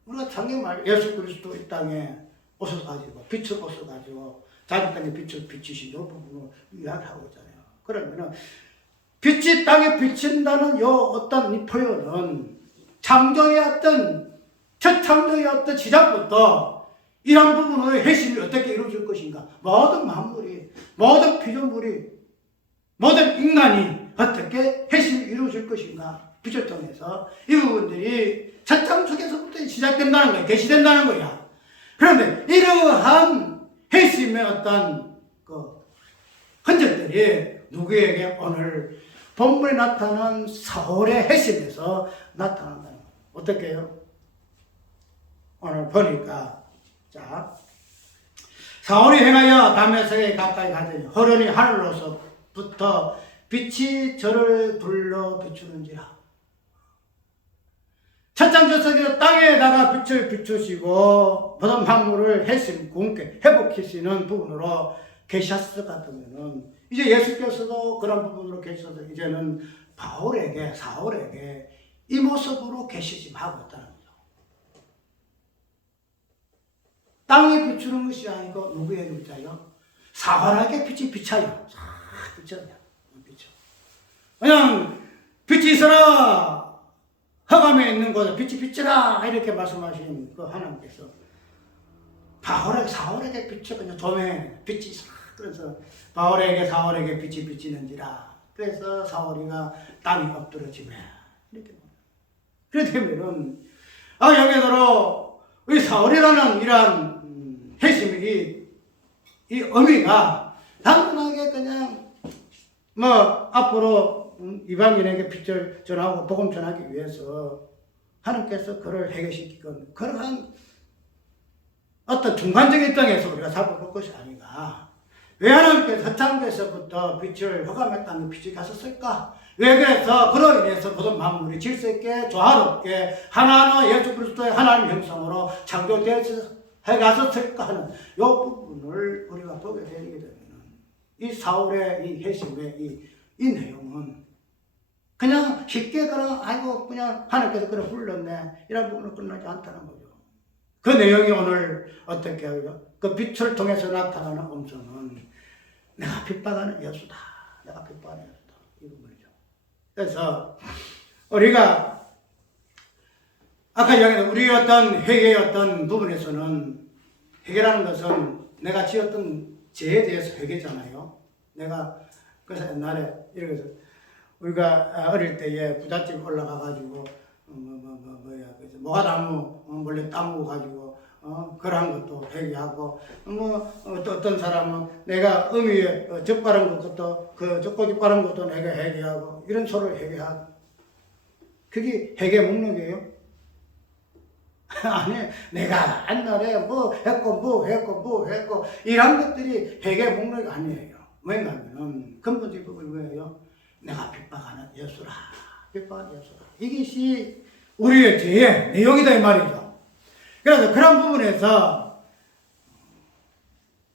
우리가 작년 말 예수 그리스도 이 땅에 오셔가지고 빛을 오셔가지고 자기 땅에 빛을 비추신 이 부분을 이야기하고 있잖아요. 그러면은 빛이 땅에 비친다는 요 어떤 이 표현은 창조의 어떤 첫 창조의 어떤 시작부터 이런 부분의 회심이 어떻게 이루어질 것인가? 모든 만물이, 모든 피조물이, 모든 인간이 어떻게 회심이 이루어질 것인가? 빛을 통해서 이 부분들이 첫 창조에서부터 시작된다는 거야. 개시된다는 거야. 그런데 이러한 회심의 어떤 그 흔적들이 누구에게 오늘 본문에 나타난 사울의 회심에서 나타난다는 거예요. 어떻게 해요? 오늘 보니까 자 사울이 행하여 다메섹에 가까이 가더니 허련히 하늘로서부터 빛이 저를 둘러 비추는지라. 첫 창조석에서 땅에다가 빛을 비추시고 모든 만물을 회심 공께 회복하시는 부분으로 계셨을 것 같으면은 이제 예수께서도 그런 부분으로 계셔서 이제는 사울에게 이 모습으로 계시심하고 있다는 거죠. 땅에 비추는 것이 아니고 누구에게 비춰요? 사울에게 빛이 비쳐요. 비쳐요. 비쳐. 그냥 빛이 있어라. 흑암에 있는 곳에 빛이 비치라 이렇게 말씀하신 그 하나님께서 사울에게 빛이 그냥 조명해 빛이 있어라. 그래서 사울에게 빛이 비치는지라. 그래서 사울이가 땅이 엎드러지며 이렇게 그렇게 되면은 여기서로 우리 사울이라는 이러한 회심이 이 의미가 단순하게 그냥 뭐 앞으로 이방인에게 빛을 전하고 복음 전하기 위해서 하나님께서 그를 해결시키건 그러한 어떤 중간적인 땅에서 우리가 살펴볼 것이 아닌가. 왜 하나님께서 창조에서부터 빛을 허감했다는 빛이 갔었을까? 왜 그래서 그로 인해서 모든 만물이 질서 있게 조화롭게 하나님과 예수 그리스도의 하나님 형상으로 창조되어서 해갔었을까 하는 이 부분을 우리가 보게 되게 되면 이 사울의 이 회심의 이 내용은 그냥 쉽게 그냥 아이고 그냥 하나님께서 그래 불렀네 이런 부분으로 끝나지 않다는 거죠. 그 내용이 오늘 어떻게 하죠? 그 빛을 통해서 나타나는 음성은 내가 핍박하는 예수다. 내가 핍박하는 예수다. 이 부분이죠. 그래서 우리가 아까 이야기했던 우리 어떤 회개의 어떤 부분에서는 회개라는 것은 내가 지었던 죄에 대해서 회개잖아요. 내가 그래서 옛날에 이렇게 해서 우리가 어릴 때에 부잣집 올라가가지고 모가나무 몰래 따먹어 가지고 그런 것도 회개하고 또 어떤 사람은 내가 어미에 젖 바른 것도 그 젖고기 바른 것도 내가 회개하고 이런 소리를 회개하고 그게 회개 목록이에요? 아니 내가 옛날에 뭐 했고 이런 것들이 회개 목록이 아니에요. 왜냐하면 근본적인 부분이 뭐예요? 내가 핍박하는 예수라. 핍박하는 예수라. 이것이 우리의 죄의 내용이다 이 말이죠. 그래서 그런 부분에서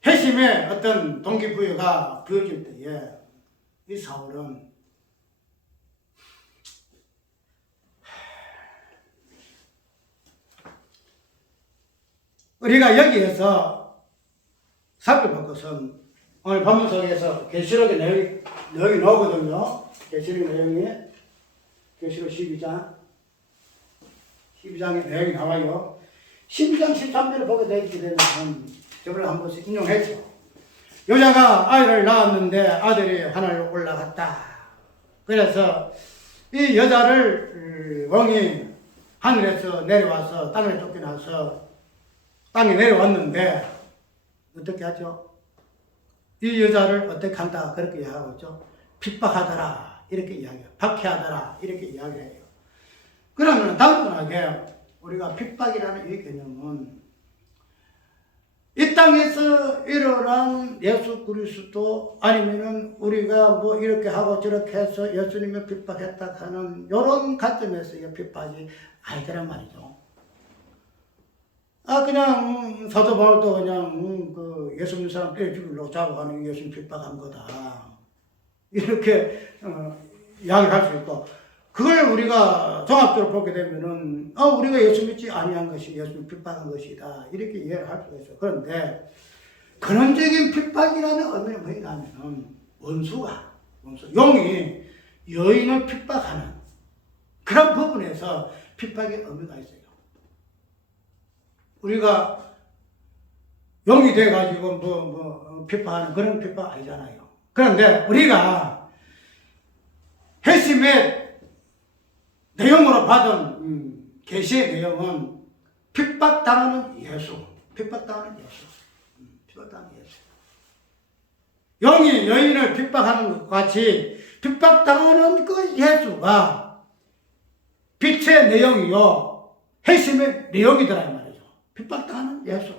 회심의 어떤 동기부여가 부여질 때에 이 사울은 우리가 여기에서 살펴볼 것은 오늘 본문 속에서 계시록의 내용이 나오거든요. 계시록 내용이 계시록 12장의 내용이 나와요. 12장 13절을 보게 되게 되면 저번에 한 번씩 인용했죠. 여자가 아이를 낳았는데 아들이 하늘로 올라갔다. 그래서 이 여자를 왕이 하늘에서 내려와서 땅에 쫓겨나서 땅에 내려왔는데 어떻게 하죠? 이 여자를 어떻게 한다 그렇게 이야기하고 있죠. 핍박하더라 이렇게 이야기해요. 박해하더라 이렇게 이야기해요. 그러면 단순하게 우리가 핍박이라는 이 개념은 이 땅에서 일어난 예수 그리스도 아니면은 우리가 뭐 이렇게 하고 저렇게 해서 예수님을 핍박했다 하는 이런 관점에서의 핍박이 아니더란 말이죠. 그냥 사도 바울도 그냥 그 예수 믿는 사람 때려 죽이려고 작업하는 게 예수님 핍박한 거다. 이렇게 이야기할 수 있고 그걸 우리가 종합적으로 보게 되면은 우리가 예수 믿지 아니한 것이 예수님 핍박한 것이다. 이렇게 이해를 할 수가 있어요. 그런데 근원적인 핍박이라는 의미는 뭐냐면은 용이 여인을 핍박하는 그런 부분에서 핍박의 의미가 있어요. 우리가 용이 돼가지고 핍박하는 그런 핍박 아니잖아요. 그런데 우리가 회심의 내용으로 받은 계시의 내용은 핍박당하는 예수. 용이 여인을 핍박하는 것 같이 핍박당하는 그 예수가 빛의 내용이요 회심의 내용이더라 이 말이죠. 핍박당하는 예수.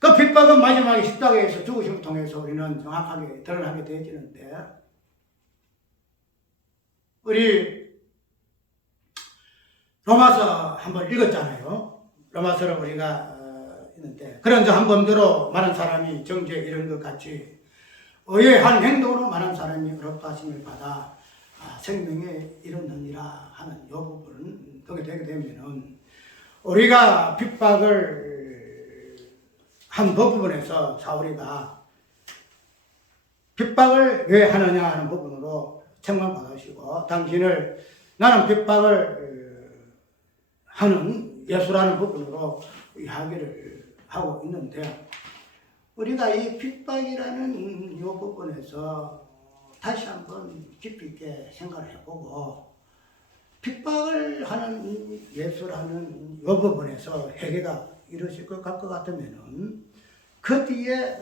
그 핍박은 마지막에 십자가에서 죽으심을 통해서 우리는 정확하게 드러나게 되어지는데 우리 로마서 한번 읽었잖아요. 로마서를 우리가 있는데 그런 한 번대로 많은 사람이 정죄에 이른 것 같이 의의 한 행동으로 많은 사람이 의롭다하심을 받아 생명에 이르느니라 하는 이 부분을 보게 되게 되면은 우리가 핍박을 한 부분에서 사울이가 핍박을 왜 하느냐 하는 부분으로 책망받으시고 당신을 나는 핍박을 하는 예수라는 부분으로 이야기를 하고 있는데 우리가 이 핍박이라는 이 부분에서 다시 한번 깊이 있게 생각을 해보고 핍박을 하는 예수라는 이 부분에서 회개가 이루어질 것 같으면은 그 뒤에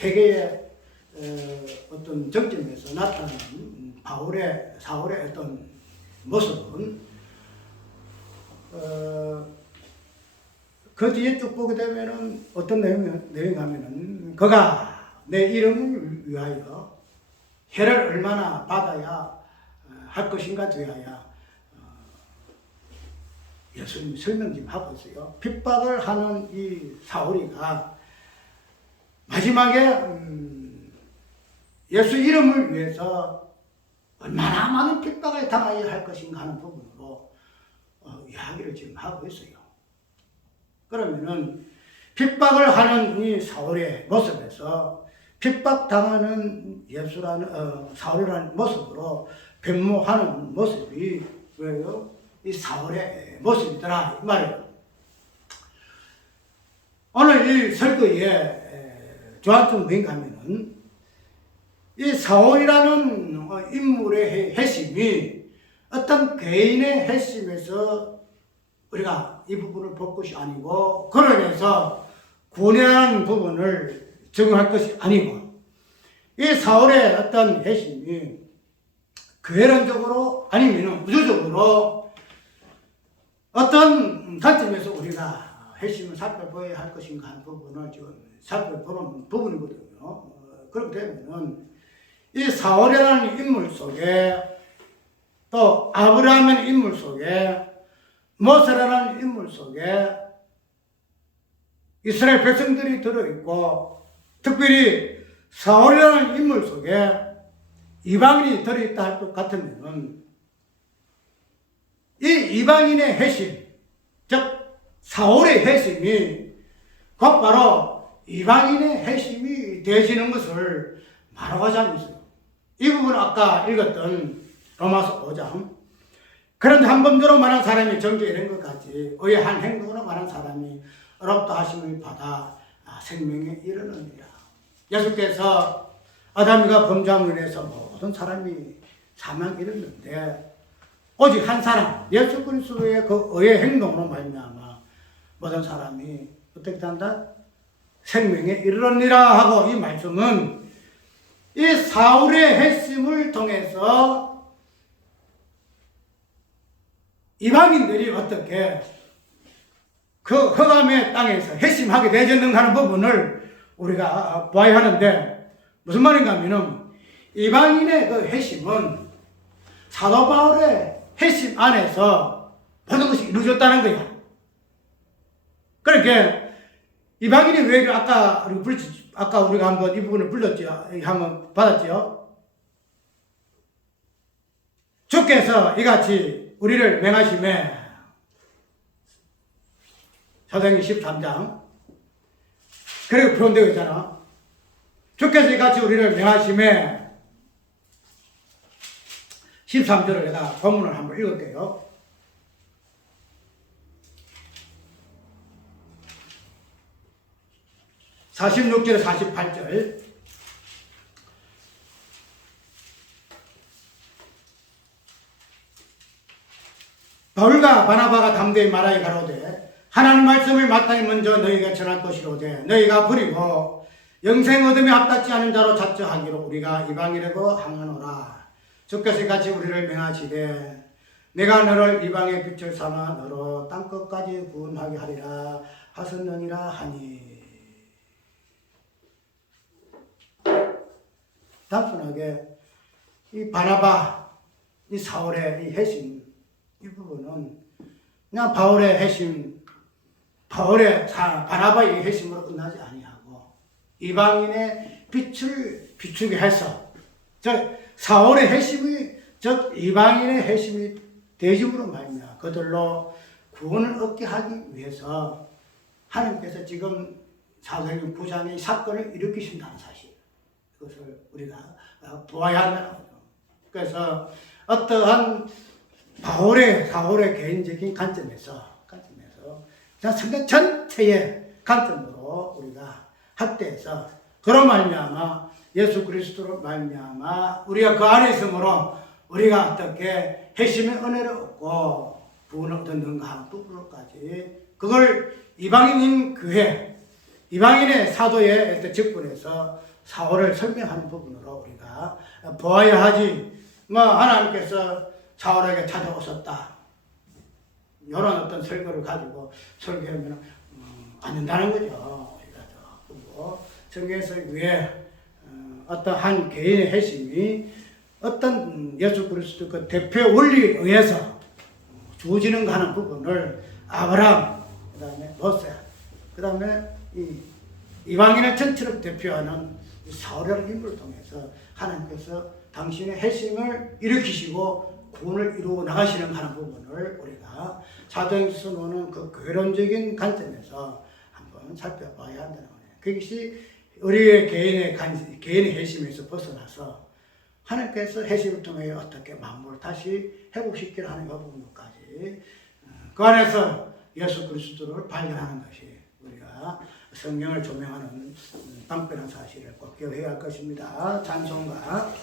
회개의 어떤 정점에서 나타나는 사울의 어떤 모습은 그 뒤에 쭉 보게 되면은 어떤 내용이 하면은 그가 내 이름을 위하여 해를 얼마나 받아야 할 것인가 되어야 예수님이 설명 좀 하고 있어요. 핍박을 하는 이 사울이가 마지막에 예수 이름을 위해서 얼마나 많은 핍박을 당해야 할 것인가 하는 부분으로 이야기를 지금 하고 있어요. 그러면은 핍박을 하는 이 사울의 모습에서 핍박당하는 사울이라는 모습으로 변모하는 모습이 왜요? 이 사울의 모습이더라 이 말이에요. 오늘 이 설교의 주안점 뭐인가 하면은 이 사울이라는 인물의 핵심이 어떤 개인의 핵심에서 우리가 이 부분을 볼 것이 아니고 그러면서 구원하는 부분을 적용할 것이 아니고 이 사울의 어떤 핵심이 개인적으로 아니면 우주적으로 어떤 관점에서 우리가 핵심을 살펴봐야 할 것인가 하는 부분을 지금 살펴보는 부분이거든요. 그렇게 되면은 이 사울이라는 인물 속에 또 아브라함의 인물 속에 모세라는 인물 속에 이스라엘 백성들이 들어있고 특별히 사울이라는 인물 속에 이방인이 들어있다 할 것 같으면 이 이방인의 핵심, 즉 사울의 핵심이 곧바로 이방인의 핵심이 되시는 것을 말하자면서요. 이 부분은 아까 읽었던 로마서 5장 그런데 한 번으로 말한 사람이 정죄 이런 것 같이 의한 행동으로 말한 사람이 어렵다 하심을 받아 생명에 이르느니라. 예수께서 아담이가 범죄함으로 인해서 모든 사람이 사망에 이르는데 오직 한 사람 예수 그리스도의 그 의의 행동으로 말미암아 모든 사람이 어떻게 한다? 생명에 이르느니라 하고 이 말씀은 이 사울의 핵심을 통해서 이방인들이 어떻게 그 흑암의 땅에서 핵심하게 되었는가 하는 부분을 우리가 봐야 하는데 무슨 말인가 하면은 이방인의 그 핵심은 사도 바울의 핵심 안에서 모든 것이 이루어졌다는 거야. 그러니까 이방인이 왜 아까 우리가 한번 이 부분을 불렀죠. 한번 받았죠. 주께서 이같이 우리를 맹하심에 사도행전 13장 그리고 표현되어 있잖아. 주께서 이같이 우리를 맹하심에 13절을 내가 본문을 한번 읽을게요. (46절) 48절 바울과 바나바가 담대히 말하여 가로되 하나님 말씀을 마땅히 먼저 너희가 전할 것이로되 너희가 버리고 영생 얻음에 합답지 않은 자로 자처하기로 우리가 이방이라고 항하노라. 주께서 이같이 우리를 명하시되 내가 너를 이방의 빛을 삼아 너로 땅끝까지 구원하게 하리라 하셨느니라 하니. 단순하게 이 바나바, 이 사울의 이 핵심, 이 부분은 그냥 바울의 핵심, 바나바의 핵심으로 끝나지 아니하고 이방인의 빛을 비추게 해서 즉 사울의 핵심이 즉 이방인의 핵심이 대중으로 말미암아 그들로 구원을 얻게 하기 위해서 하나님께서 지금 사도행전 9장의 사건을 일으키신다는 사실, 그것을 우리가 보아야 한다는 거죠. 그래서 어떠한 사울의 개인적인 관점에서 그냥 성경 전체의 관점으로 우리가 학대해서 그로 말미암아 예수 그리스도로 말미암아 우리가 그 안에 있으므로 우리가 어떻게 핵심의 은혜를 얻고 구원을 얻는가 하는 부분까지 그걸 이방인인 교회, 이방인의 사도의 직분에서 사울을 설명하는 부분으로 우리가 보아야 하지. 하나님께서 사울에게 찾아오셨다, 이런 어떤 설교를 가지고 설교하면 안 된다는 거죠. 우리가 성경에서 왜 어떤 한 개인의 핵심이 어떤 예수 그리스도 그 대표 원리에 의해서 주어지는가 하는 부분을 아브라함, 그 다음에 모세, 그 다음에 이방인의 전체를 대표하는 사울이라는 인물을 통해서 하나님께서 당신의 핵심을 일으키시고 구원을 이루어 나가시는 하는 부분을 우리가 사도행전에서 노는 그 괴론적인 관점에서 한번 살펴봐야 한다는 거예요. 그것이 우리의 개인의 핵심에서 벗어나서 하나님께서 핵심을 통해 어떻게 만물을 다시 회복시키려 하는 그 부분까지 그 안에서 예수 그리스도를 발견하는 것이 우리가 성령을 조명하는 방편한 사실을 꼭 기억해야 할 것입니다. 찬송가